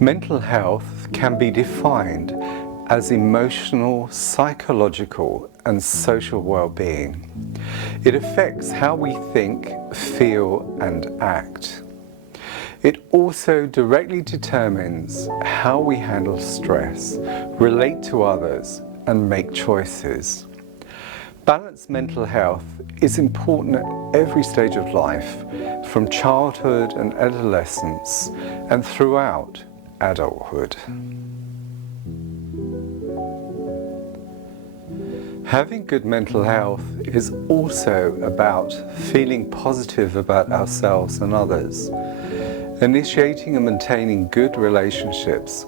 Mental health can be defined as emotional, psychological, and social well-being. It affects how we think, feel, and act. It also directly determines how we handle stress, relate to others, and make choices. Balanced mental health is important at every stage of life, from childhood and adolescence, and throughout adulthood. Having good mental health is also about feeling positive about ourselves and others, initiating and maintaining good relationships,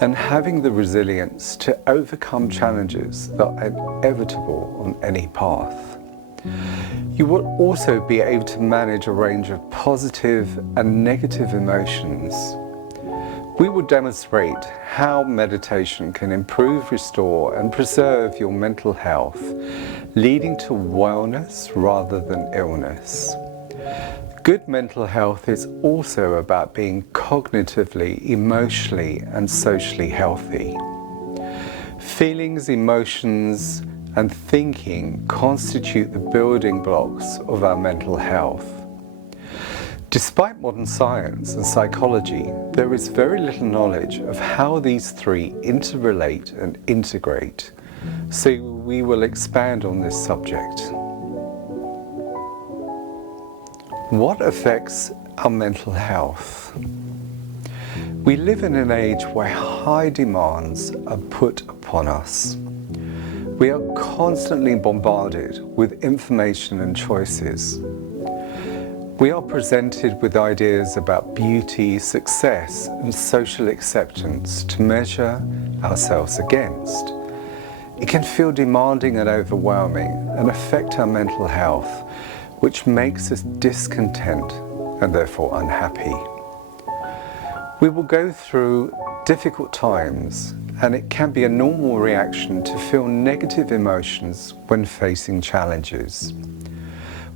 and having the resilience to overcome challenges that are inevitable on any path. You will also be able to manage a range of positive and negative emotions. We will demonstrate how meditation can improve, restore, and preserve your mental health, leading to wellness rather than illness. Good mental health is also about being cognitively, emotionally, and socially healthy. Feelings, emotions, and thinking constitute the building blocks of our mental health. Despite modern science and psychology, there is very little knowledge of how these three interrelate and integrate, so we will expand on this subject. What affects our mental health? We live in an age where high demands are put upon us. We are constantly bombarded with information and choices. We are presented with ideas about beauty, success, and social acceptance to measure ourselves against. It can feel demanding and overwhelming and affect our mental health, which makes us discontent and therefore unhappy. We will go through difficult times, and it can be a normal reaction to feel negative emotions when facing challenges.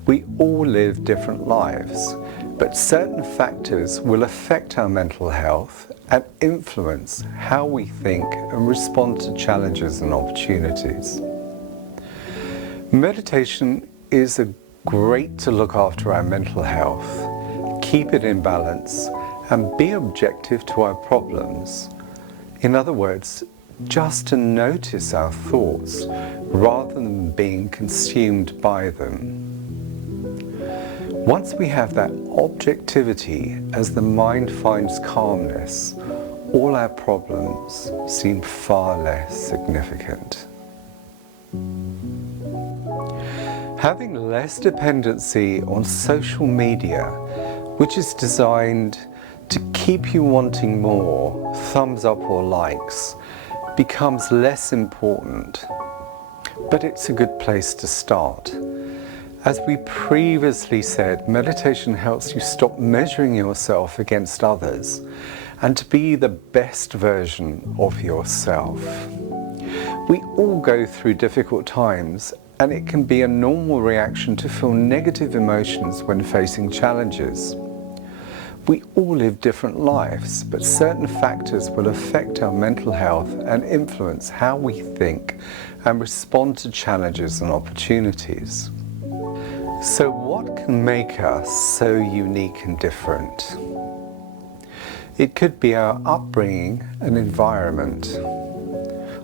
We all live different lives, but certain factors will affect our mental health and influence how we think and respond to challenges and opportunities. Meditation is a great to look after our mental health, keep it in balance, and be objective to our problems. In other words, just to notice our thoughts rather than being consumed by them. Once we have that objectivity as the mind finds calmness, all our problems seem far less significant. Having less dependency on social media, which is designed to keep you wanting more, thumbs up or likes, becomes less important. But it's a good place to start. As we previously said, meditation helps you stop measuring yourself against others and to be the best version of yourself. We all go through difficult times, and it can be a normal reaction to feel negative emotions when facing challenges. We all live different lives, but certain factors will affect our mental health and influence how we think and respond to challenges and opportunities. So what can make us so unique and different? It could be our upbringing and environment.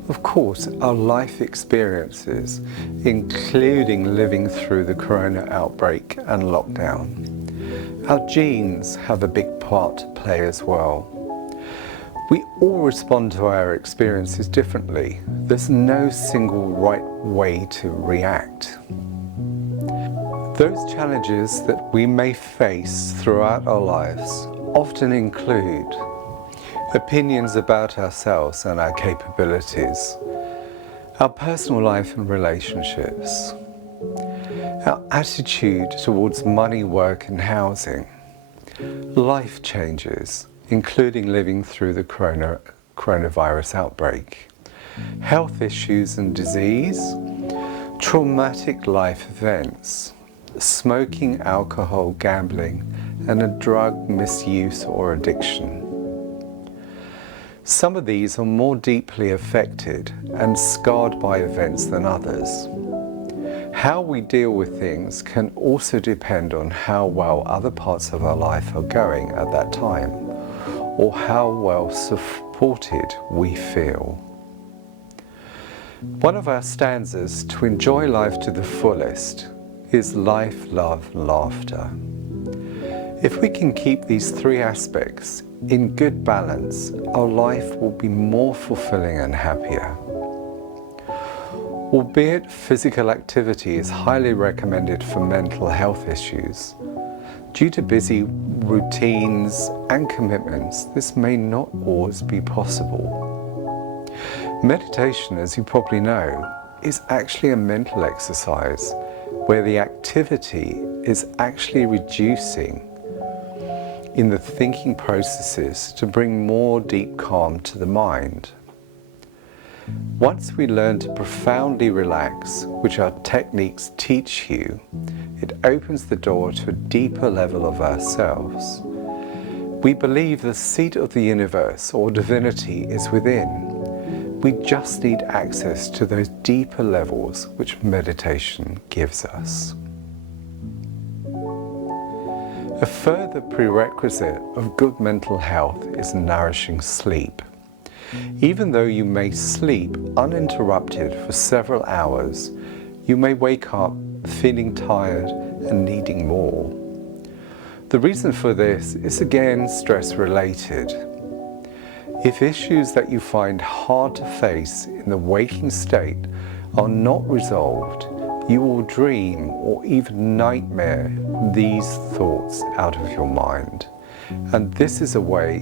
Of course, our life experiences, including living through the corona outbreak and lockdown. Our genes have a big part to play as well. We all respond to our experiences differently. There's no single right way to react. Those challenges that we may face throughout our lives often include opinions about ourselves and our capabilities, our personal life and relationships, our attitude towards money, work and housing, life changes, including living through the coronavirus outbreak, health issues and disease, traumatic life events, smoking, alcohol, gambling, and a drug misuse or addiction. Some of these are more deeply affected and scarred by events than others. How we deal with things can also depend on how well other parts of our life are going at that time, or how well supported we feel. One of our stanzas to enjoy life to the fullest is life, love, laughter. If we can keep these three aspects in good balance, our life will be more fulfilling and happier. Albeit physical activity is highly recommended for mental health issues, due to busy routines and commitments, this may not always be possible. Meditation, as you probably know, is actually a mental exercise where the activity is actually reducing in the thinking processes to bring more deep calm to the mind. Once we learn to profoundly relax, which our techniques teach you, it opens the door to a deeper level of ourselves. We believe the seat of the universe or divinity is within. We just need access to those deeper levels which meditation gives us. A further prerequisite of good mental health is nourishing sleep. Even though you may sleep uninterrupted for several hours, you may wake up feeling tired and needing more. The reason for this is again stress-related. If issues that you find hard to face in the waking state are not resolved, you will dream or even nightmare these thoughts out of your mind. And this is a way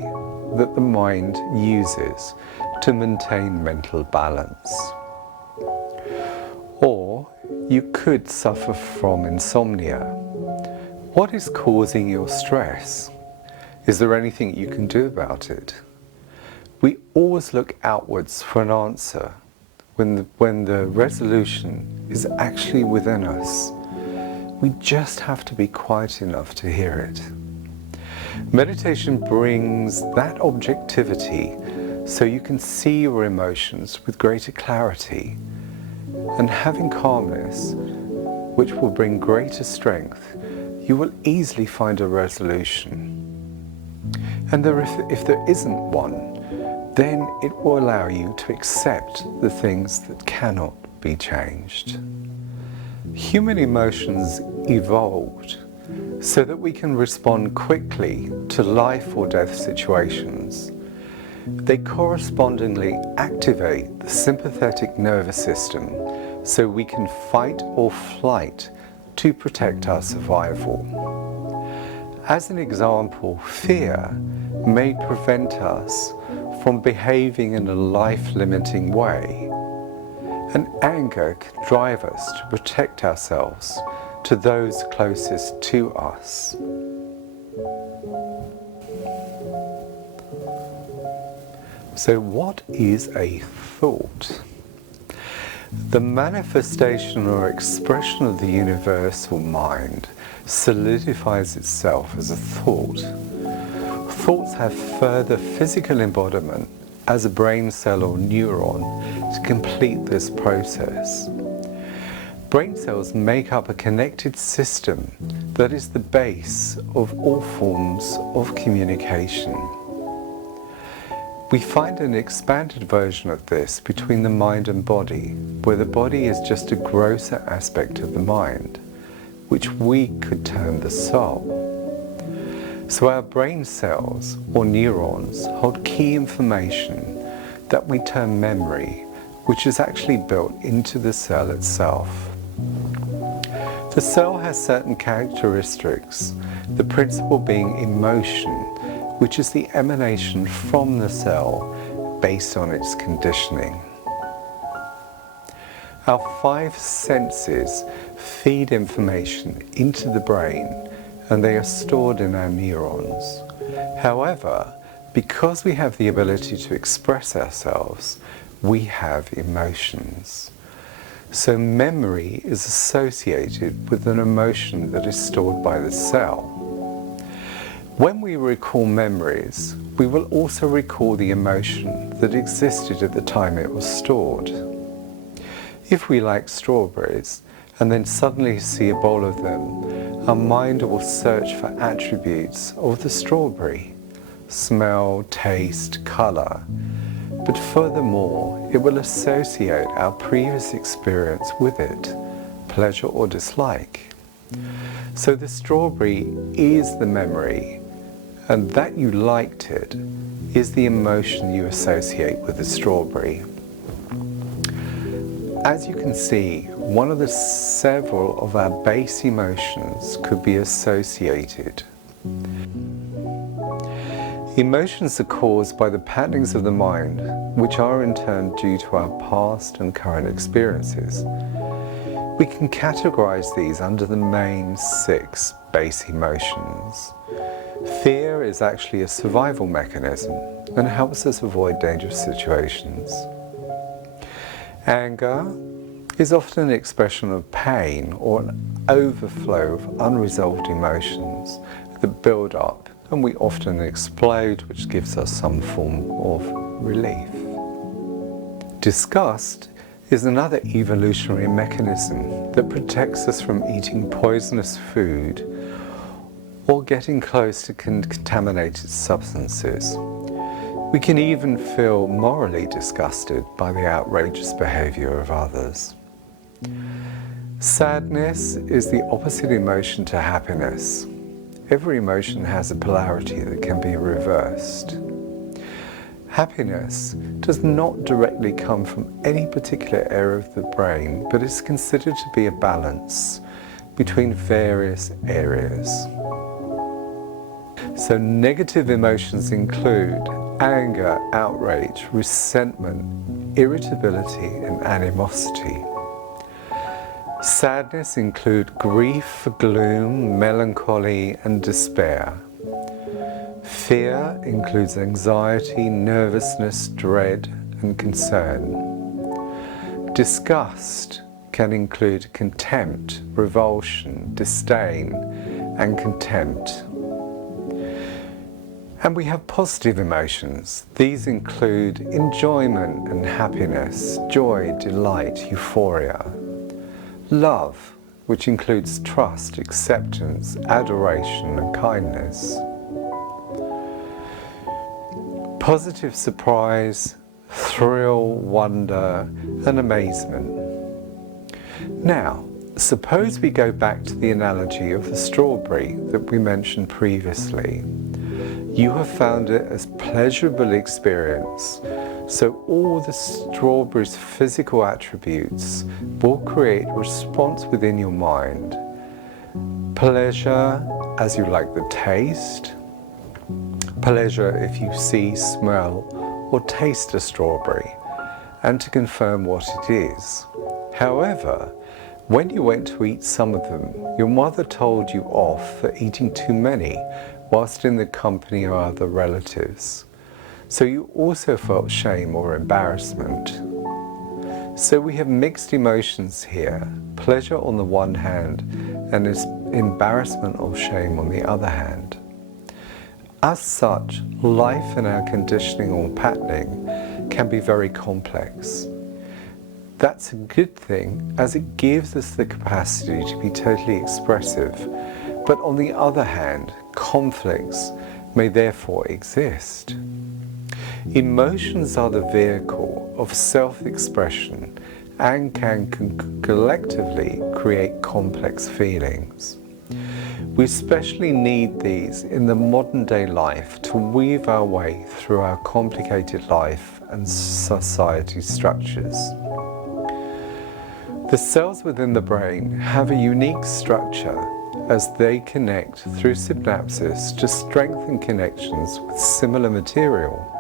that the mind uses to maintain mental balance. Or you could suffer from insomnia. What is causing your stress? Is there anything you can do about it? We always look outwards for an answer when the resolution is actually within us. We just have to be quiet enough to hear it. Meditation brings that objectivity so you can see your emotions with greater clarity, and having calmness, which will bring greater strength, you will easily find a resolution. And if there isn't one, then it will allow you to accept the things that cannot be changed. Human emotions evolved so that we can respond quickly to life or death situations. They correspondingly activate the sympathetic nervous system so we can fight or flight to protect our survival. As an example, fear may prevent us from behaving in a life-limiting way, and anger can drive us to protect ourselves to those closest to us. So what is a thought? The manifestation or expression of the universal mind solidifies itself as a thought. Thoughts have further physical embodiment as a brain cell or neuron to complete this process. Brain cells make up a connected system that is the base of all forms of communication. We find an expanded version of this between the mind and body, where the body is just a grosser aspect of the mind, which we could term the soul. So our brain cells, or neurons, hold key information that we term memory, which is actually built into the cell itself. The cell has certain characteristics, the principal being emotion, which is the emanation from the cell based on its conditioning. Our 5 senses feed information into the brain, and they are stored in our neurons. However, because we have the ability to express ourselves, we have emotions. So memory is associated with an emotion that is stored by the cell. When we recall memories, we will also recall the emotion that existed at the time it was stored. If we like strawberries and then suddenly see a bowl of them, our mind will search for attributes of the strawberry: smell, taste, colour. But furthermore, it will associate our previous experience with it, pleasure or dislike. So the strawberry is the memory, and that you liked it is the emotion you associate with the strawberry. As you can see, one of the several of our base emotions could be associated. Emotions are caused by the patterns of the mind, which are in turn due to our past and current experiences. We can categorize these under the main 6 base emotions. Fear is actually a survival mechanism and helps us avoid dangerous situations. Anger is often an expression of pain or an overflow of unresolved emotions that build up, and we often explode, which gives us some form of relief. Disgust is another evolutionary mechanism that protects us from eating poisonous food or getting close to contaminated substances. We can even feel morally disgusted by the outrageous behavior of others. Sadness is the opposite emotion to happiness. Every emotion has a polarity that can be reversed. Happiness does not directly come from any particular area of the brain, but is considered to be a balance between various areas. So negative emotions include anger, outrage, resentment, irritability, and animosity. Sadness includes grief, gloom, melancholy, and despair. Fear includes anxiety, nervousness, dread, and concern. Disgust can include contempt, revulsion, disdain, and contempt. And we have positive emotions. These include enjoyment and happiness, joy, delight, euphoria. Love, which includes trust, acceptance, adoration, and kindness. Positive surprise, thrill, wonder, and amazement. Now, suppose we go back to the analogy of the strawberry that we mentioned previously. You have found it as pleasurable experience, so all the strawberry's physical attributes will create a response within your mind. Pleasure as you like the taste, pleasure if you see, smell, or taste a strawberry, and to confirm what it is. However, when you went to eat some of them, your mother told you off for eating too many whilst in the company of other relatives. So you also felt shame or embarrassment. So we have mixed emotions here, pleasure on the one hand and embarrassment or shame on the other hand. As such, life and our conditioning or patterning can be very complex. That's a good thing, as it gives us the capacity to be totally expressive, but on the other hand, conflicts may therefore exist. Emotions are the vehicle of self-expression and can collectively create complex feelings. We especially need these in the modern day life to weave our way through our complicated life and society structures. The cells within the brain have a unique structure as they connect through synapses to strengthen connections with similar material.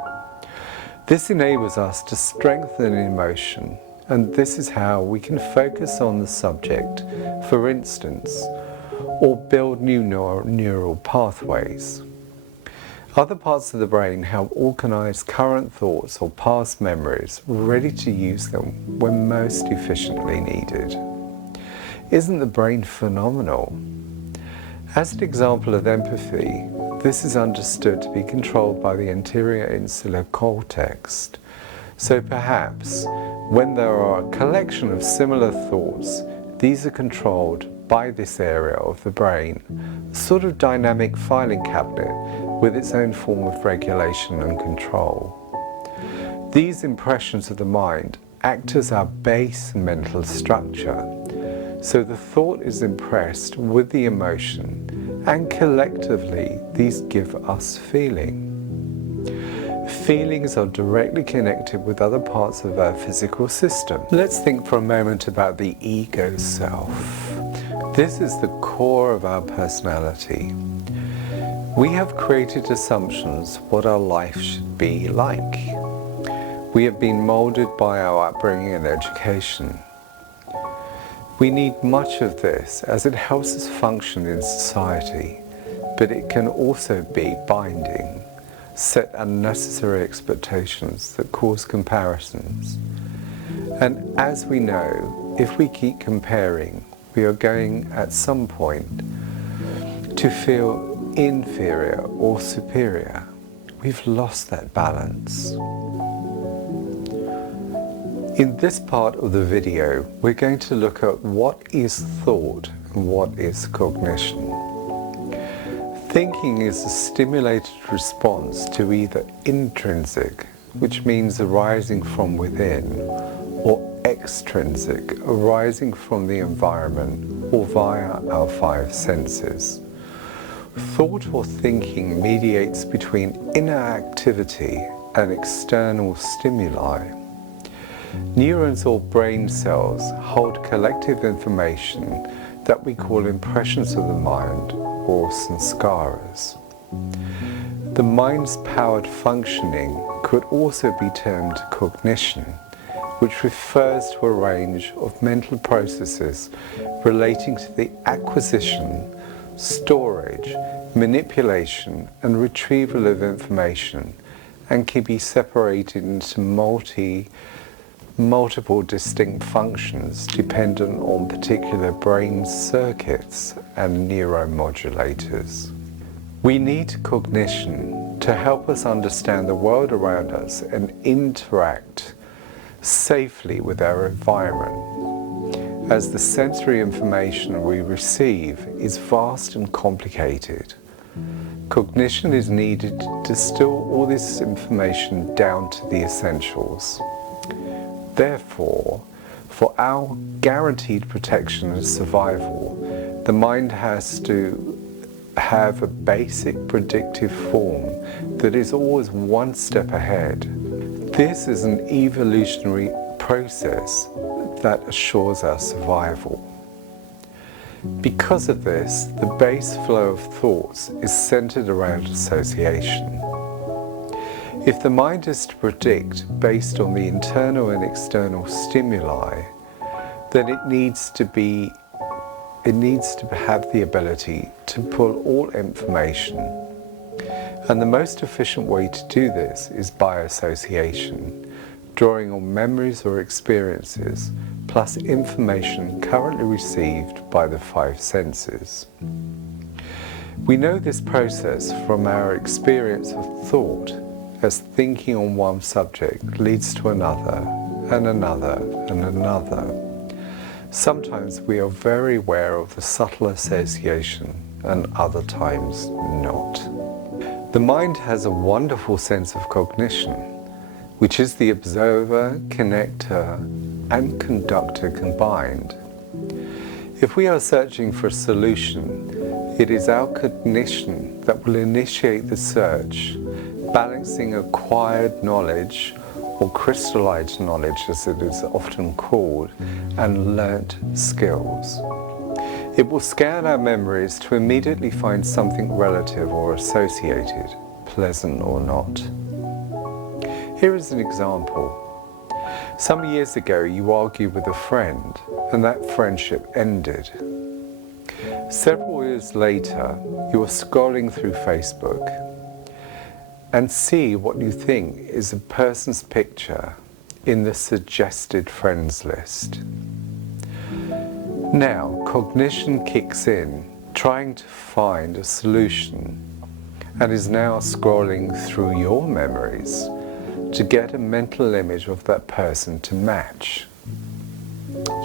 This enables us to strengthen emotion, and this is how we can focus on the subject, for instance, or build new neural pathways. Other parts of the brain help organize current thoughts or past memories, ready to use them when most efficiently needed. Isn't the brain phenomenal? As an example of empathy, this is understood to be controlled by the anterior insular cortex. So perhaps when there are a collection of similar thoughts, these are controlled by this area of the brain, a sort of dynamic filing cabinet with its own form of regulation and control. These impressions of the mind act as our base mental structure. So the thought is impressed with the emotion, and collectively these give us feeling. Feelings are directly connected with other parts of our physical system. Let's think for a moment about the ego self. This is the core of our personality. We have created assumptions what our life should be like. We have been molded by our upbringing and education. We need much of this as it helps us function in society, but it can also be binding, set unnecessary expectations that cause comparisons. And as we know, if we keep comparing, we are going at some point to feel inferior or superior. We've lost that balance. In this part of the video, we're going to look at what is thought and what is cognition. Thinking is a stimulated response to either intrinsic, which means arising from within, or extrinsic, arising from the environment or via our five senses. Thought or thinking mediates between inner activity and external stimuli. Neurons or brain cells hold collective information that we call impressions of the mind or sanskaras. The mind's powered functioning could also be termed cognition, which refers to a range of mental processes relating to the acquisition, storage, manipulation and retrieval of information, and can be separated into multiple distinct functions dependent on particular brain circuits and neuromodulators. We need cognition to help us understand the world around us and interact safely with our environment, as the sensory information we receive is vast and complicated. Cognition is needed to distill all this information down to the essentials. Therefore, for our guaranteed protection and survival, the mind has to have a basic predictive form that is always one step ahead. This is an evolutionary process that assures our survival. Because of this, the base flow of thoughts is centered around association. If the mind is to predict based on the internal and external stimuli, then it needs to have the ability to pull all information. And the most efficient way to do this is by association, drawing on memories or experiences, plus information currently received by the five senses. We know this process from our experience of thought, as thinking on one subject leads to another, and another, and another. Sometimes we are very aware of the subtle association, and other times not. The mind has a wonderful sense of cognition, which is the observer, connector, and conductor combined. If we are searching for a solution, it is our cognition that will initiate the search, balancing acquired knowledge, or crystallized knowledge as it is often called, and learnt skills. It will scan our memories to immediately find something relative or associated, pleasant or not. Here is an example. Some years ago you argued with a friend and that friendship ended. Several years later you are scrolling through Facebook and see what you think is a person's picture in the suggested friends list. Now, cognition kicks in, trying to find a solution, and is now scrolling through your memories to get a mental image of that person to match.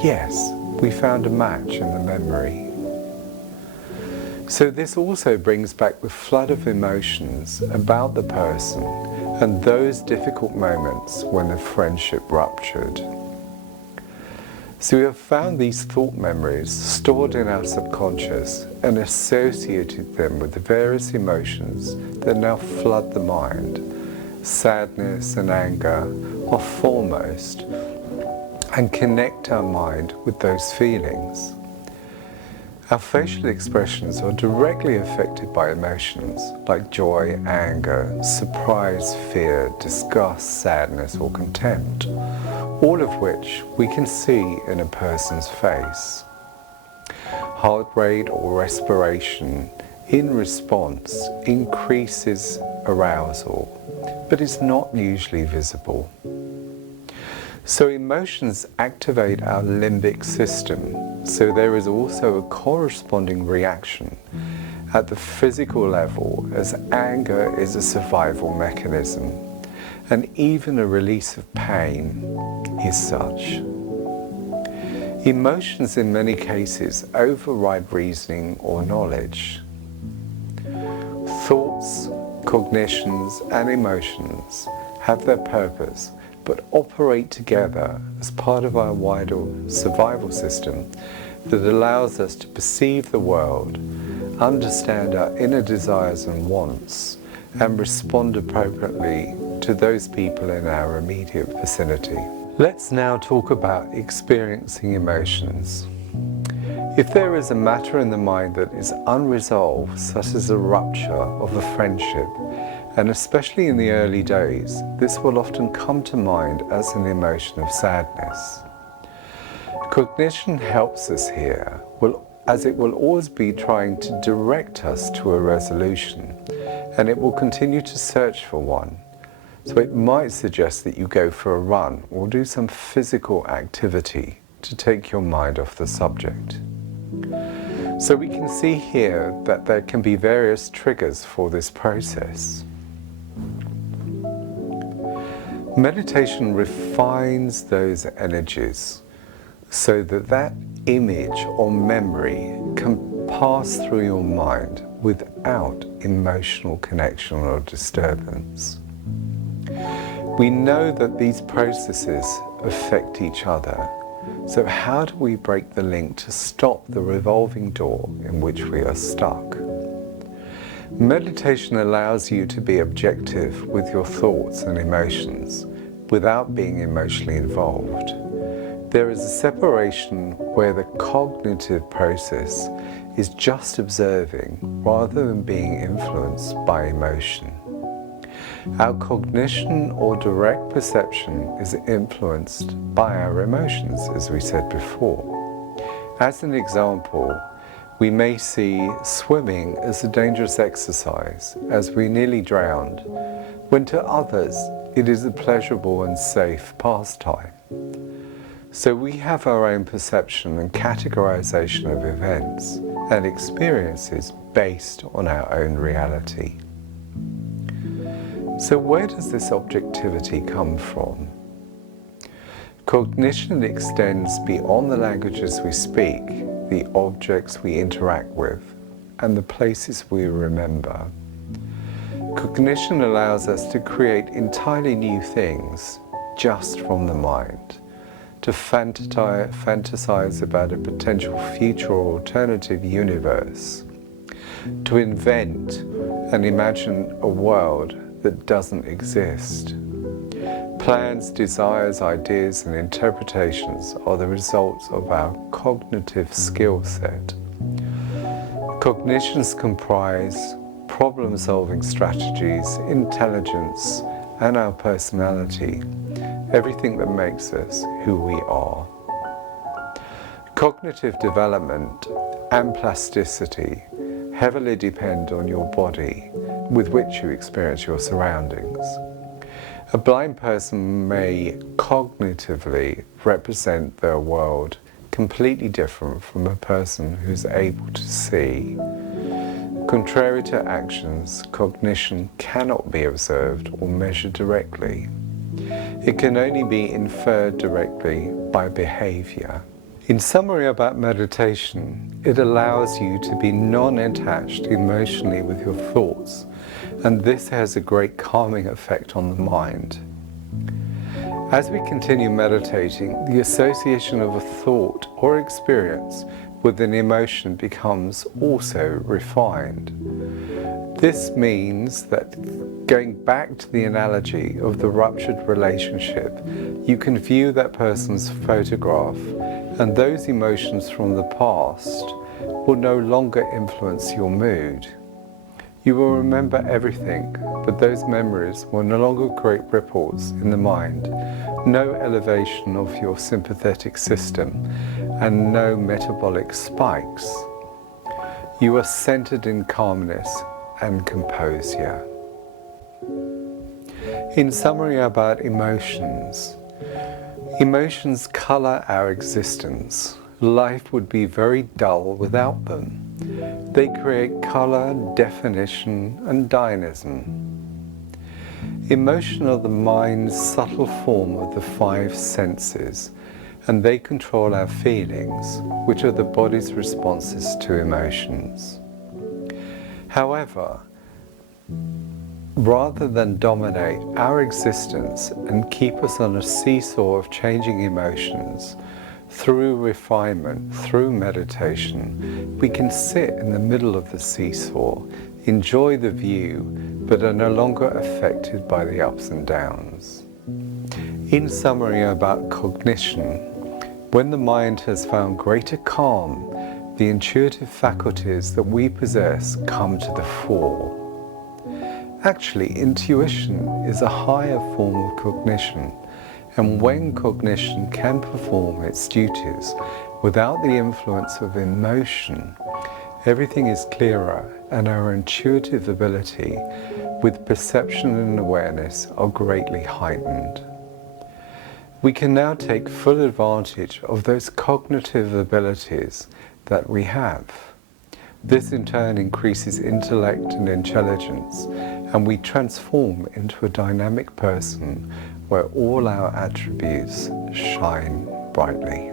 Yes, we found a match in the memory. So this also brings back the flood of emotions about the person and those difficult moments when the friendship ruptured. So we have found these thought memories stored in our subconscious and associated them with the various emotions that now flood the mind. Sadness and anger are foremost, and connect our mind with those feelings. Our facial expressions are directly affected by emotions like joy, anger, surprise, fear, disgust, sadness, or contempt, all of which we can see in a person's face. Heart rate or respiration in response increases arousal, but is not usually visible. So emotions activate our limbic system, so there is also a corresponding reaction at the physical level, as anger is a survival mechanism, and even a release of pain is such. Emotions in many cases override reasoning or knowledge. Thoughts, cognitions, and emotions have their purpose, but operate together as part of our wider survival system that allows us to perceive the world, understand our inner desires and wants, and respond appropriately to those people in our immediate vicinity. Let's now talk about experiencing emotions. If there is a matter in the mind that is unresolved, such as a rupture of a friendship, and especially in the early days, this will often come to mind as an emotion of sadness. Cognition helps us here, as it will always be trying to direct us to a resolution, and it will continue to search for one. So it might suggest that you go for a run or do some physical activity to take your mind off the subject. So we can see here that there can be various triggers for this process. Meditation refines those energies so that that image or memory can pass through your mind without emotional connection or disturbance. We know that these processes affect each other, so how do we break the link to stop the revolving door in which we are stuck? Meditation allows you to be objective with your thoughts and emotions without being emotionally involved. There is a separation where the cognitive process is just observing rather than being influenced by emotion. Our cognition or direct perception is influenced by our emotions, as we said before. As an example, we may see swimming as a dangerous exercise, as we nearly drowned, when to others it is a pleasurable and safe pastime. So we have our own perception and categorization of events and experiences based on our own reality. So where does this objectivity come from? Cognition extends beyond the languages we speak, the objects we interact with, and the places we remember. Cognition allows us to create entirely new things just from the mind, to fantasize about a potential future or alternative universe, to invent and imagine a world that doesn't exist. Plans, desires, ideas, and interpretations are the results of our cognitive skill set. Cognitions comprise problem-solving strategies, intelligence, and our personality, everything that makes us who we are. Cognitive development and plasticity heavily depend on your body with which you experience your surroundings. A blind person may cognitively represent their world completely different from a person who's able to see. Contrary to actions, cognition cannot be observed or measured directly. It can only be inferred directly by behavior. In summary about meditation, it allows you to be non-attached emotionally with your thoughts, and this has a great calming effect on the mind. As we continue meditating, the association of a thought or experience with an emotion becomes also refined. This means that, going back to the analogy of the ruptured relationship, you can view that person's photograph, and those emotions from the past will no longer influence your mood. You will remember everything, but those memories will no longer create ripples in the mind, no elevation of your sympathetic system, and no metabolic spikes. You are centered in calmness and composure. In summary about emotions, emotions color our existence. Life would be very dull without them. They create color, definition, and dynamism. Emotion are the mind's subtle form of the five senses, and they control our feelings, which are the body's responses to emotions. However, rather than dominate our existence and keep us on a seesaw of changing emotions, through refinement, through meditation, we can sit in the middle of the seesaw, enjoy the view, but are no longer affected by the ups and downs. In summary about cognition, when the mind has found greater calm, the intuitive faculties that we possess come to the fore. Actually, intuition is a higher form of cognition, and when cognition can perform its duties without the influence of emotion, everything is clearer, and our intuitive ability with perception and awareness are greatly heightened. We can now take full advantage of those cognitive abilities that we have. This in turn increases intellect and intelligence, and we transform into a dynamic person where all our attributes shine brightly.